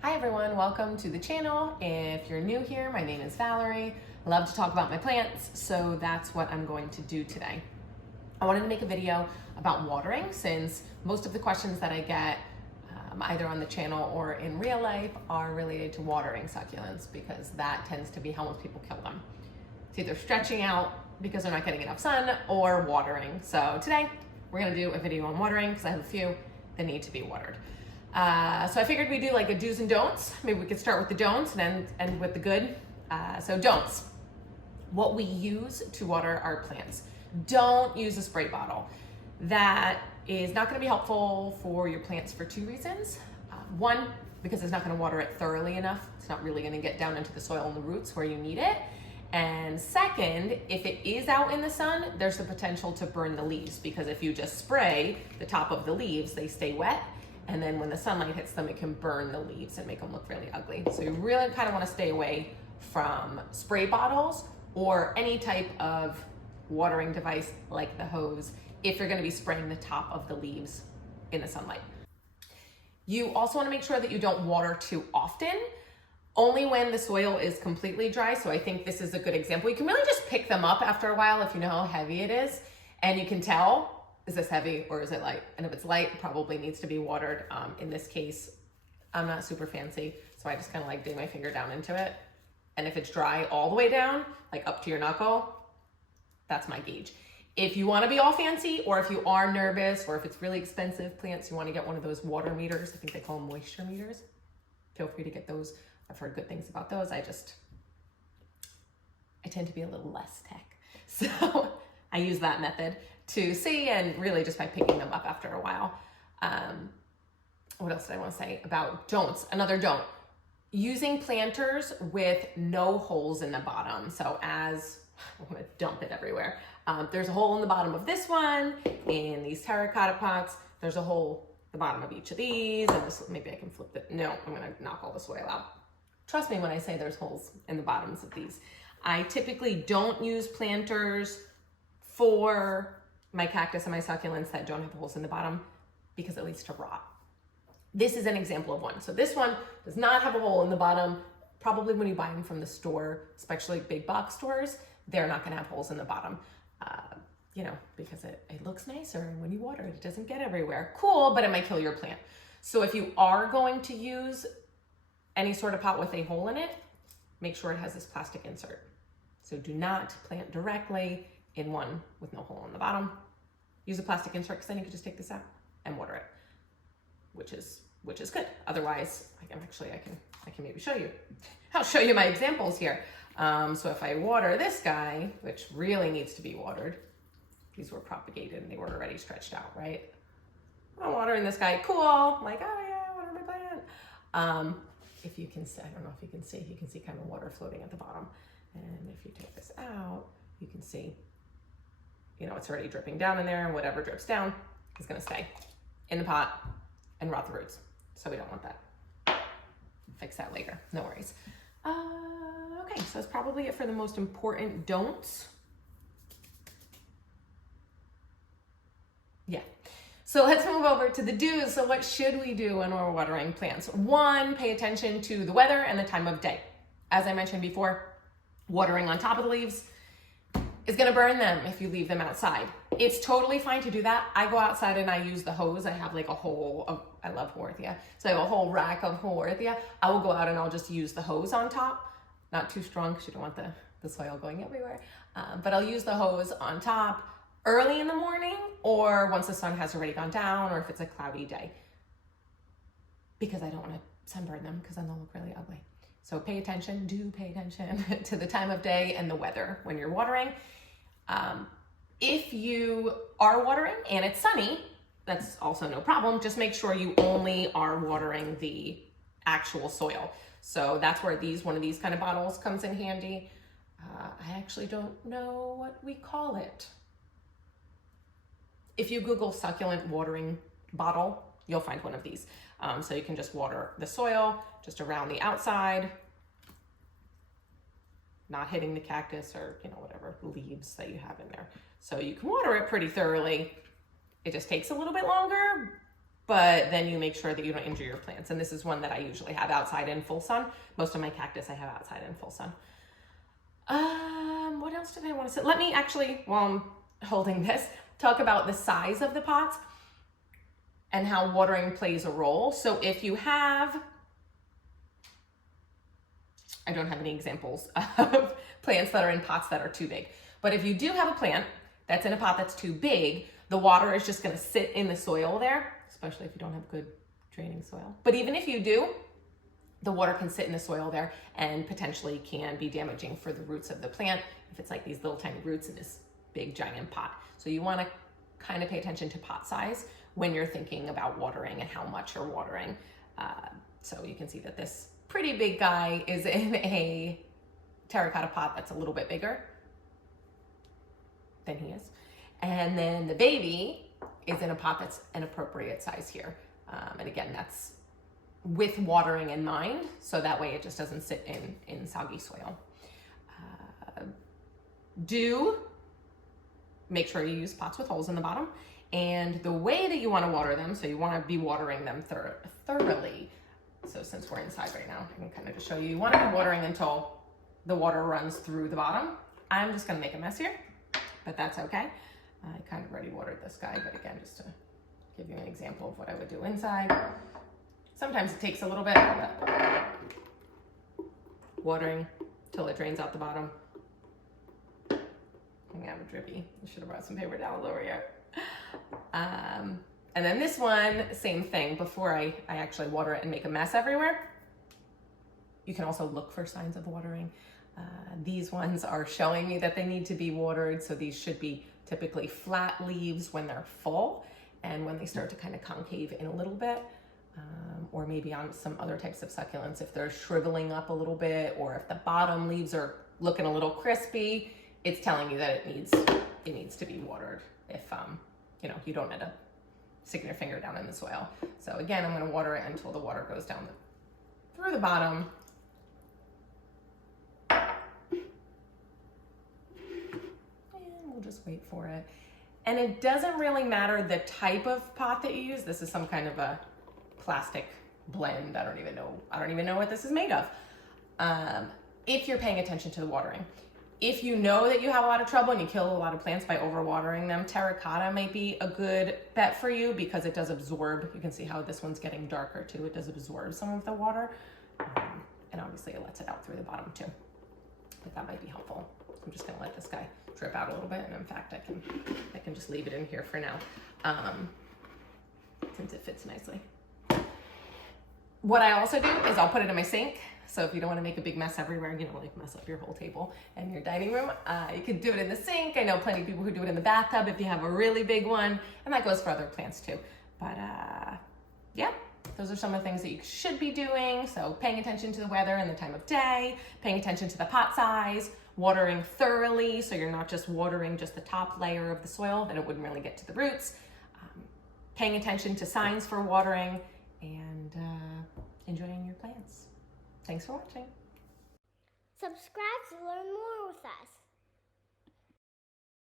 Hi everyone, welcome to the channel. If you're new here, my name is Valerie. I love to talk about my plants, so that's what I'm going to do today. I wanted to make a video about watering since most of the questions that I get either on the channel or in real life are related to watering succulents because that tends to be how most people kill them. It's either stretching out because they're not getting enough sun or watering. So today we're gonna do a video on watering because I have a few that need to be watered. So I figured we'd do like a do's and don'ts. Maybe we could start with the don'ts and end with the good. So don'ts, what we use to water our plants. Don't use a spray bottle. That is not gonna be helpful for your plants for two reasons. One, because it's not gonna water it thoroughly enough. It's not really gonna get down into the soil and the roots where you need it. And second, if it is out in the sun, there's the potential to burn the leaves because if you just spray the top of the leaves, they stay wet. And then when the sunlight hits them, it can burn the leaves and make them look really ugly. So you really kind of want to stay away from spray bottles or any type of watering device like the hose if you're going to be spraying the top of the leaves in the sunlight. You also want to make sure that you don't water too often, only when the soil is completely dry. So I think this is a good example. You can really just pick them up after a while if you know how heavy it is, and you can tell, is this heavy or is it light? And if it's light, it probably needs to be watered. In this case, I'm not super fancy, so I just kind of like dig my finger down into it. And if it's dry all the way down, like up to your knuckle, that's my gauge. If you want to be all fancy, or if you are nervous, or if it's really expensive plants, you want to get one of those water meters. I think they call them moisture meters. Feel free to get those. I've heard good things about those. I tend to be a little less tech. So I use that method to see, and really just by picking them up after a while. What else did I want to say about don'ts? Another don't. Using planters with no holes in the bottom. So as I'm going to dump it everywhere. There's a hole in the bottom of this one, in these terracotta pots. There's a hole at the bottom of each of these, and this, maybe I can flip it. No, I'm going to knock all the soil out. Trust me when I say there's holes in the bottoms of these. I typically don't use planters for my cactus and my succulents that don't have holes in the bottom because it leads to rot. This is an example of one. So this one does not have a hole in the bottom. Probably when you buy them from the store, especially big box stores, they're not gonna have holes in the bottom, because it looks nicer and when you water it, it doesn't get everywhere. Cool, but it might kill your plant. So if you are going to use any sort of pot with a hole in it, make sure it has this plastic insert. So do not plant directly in one with no hole in the bottom. Use a plastic insert because then you can just take this out and water it, which is good. Otherwise, I can maybe show you. I'll show you my examples here. So if I water this guy, which really needs to be watered, these were propagated and they were already stretched out, right? I'm watering this guy, cool, like, oh yeah, water my plant. If you can see, I don't know if you can see kind of water floating at the bottom. And if you take this out, you can see, it's already dripping down in there, and whatever drips down is gonna stay in the pot and rot the roots. So we don't want that. Fix that later, no worries. Okay, so that's probably it for the most important don'ts. Yeah. So let's move over to the do's. So what should we do when we're watering plants? One, pay attention to the weather and the time of day. As I mentioned before, watering on top of the leaves is gonna burn them if you leave them outside. It's totally fine to do that. I go outside and I use the hose. I have like a whole, I love Haworthia. So I have a whole rack of Haworthia. I will go out and I'll just use the hose on top. Not too strong because you don't want the soil going everywhere. But I'll use the hose on top early in the morning or once the sun has already gone down or if it's a cloudy day. Because I don't want to sunburn them because then they'll look really ugly. So pay attention to the time of day and the weather when you're watering. If you are watering and it's sunny, that's also no problem. Just make sure you only are watering the actual soil. So that's where one of these kind of bottles comes in handy. I actually don't know what we call it. If you Google succulent watering bottle, you'll find one of these. So you can just water the soil just around the outside, not hitting the cactus or whatever leaves that you have in there. So you can water it pretty thoroughly. It just takes a little bit longer, but then you make sure that you don't injure your plants. And this is one that I usually have outside in full sun. Most of my cactus I have outside in full sun. What else did I want to say? Let me actually, while I'm holding this, talk about the size of the pots and how watering plays a role. So if you have, I don't have any examples of plants that are in pots that are too big, but if you do have a plant that's in a pot that's too big, the water is just going to sit in the soil there, especially if you don't have good draining soil. But even if you do, the water can sit in the soil there and potentially can be damaging for the roots of the plant if it's like these little tiny roots in this big giant pot. So you want to kind of pay attention to pot size when you're thinking about watering and how much you're watering. So you can see that this pretty big guy is in a terracotta pot that's a little bit bigger than he is. And then the baby is in a pot that's an appropriate size here. And again, that's with watering in mind, so that way it just doesn't sit in soggy soil. Do make sure you use pots with holes in the bottom. And the way that you want to water them, so you want to be watering them thoroughly. So since we're inside right now, I can kind of just show you. You want to be watering until the water runs through the bottom. I'm just going to make a mess here, but that's okay. I kind of already watered this guy, but again, just to give you an example of what I would do inside. Sometimes it takes a little bit, but watering till it drains out the bottom. I have a drippy. I should have brought some paper towels over here. And then this one, same thing. Before I actually water it and make a mess everywhere, you can also look for signs of watering. These ones are showing me that they need to be watered. So these should be typically flat leaves when they're full, and when they start to kind of concave in a little bit, or maybe on some other types of succulents, if they're shriveling up a little bit, or if the bottom leaves are looking a little crispy, it's telling you that it needs to be watered if you know, you don't end up sticking your finger down in the soil. So again, I'm going to water it until the water goes down through the bottom. And we'll just wait for it. And it doesn't really matter the type of pot that you use. This is some kind of a plastic blend. I don't even know what this is made of. If you're paying attention to the watering. If you know that you have a lot of trouble and you kill a lot of plants by overwatering them, terracotta might be a good bet for you because it does absorb. You can see how this one's getting darker too. It does absorb some of the water. And obviously it lets it out through the bottom too. But that might be helpful. I'm just gonna let this guy drip out a little bit. And in fact, I can just leave it in here for now, since it fits nicely. What I also do is I'll put it in my sink. So if you don't want to make a big mess everywhere, you know, like mess up your whole table and your dining room, you can do it in the sink. I know plenty of people who do it in the bathtub if you have a really big one, and that goes for other plants too. But yeah, those are some of the things that you should be doing. So paying attention to the weather and the time of day, paying attention to the pot size, watering thoroughly, so you're not just watering just the top layer of the soil, then it wouldn't really get to the roots. Paying attention to signs for watering, and enjoying your plants. Thanks for watching. Subscribe to learn more with us.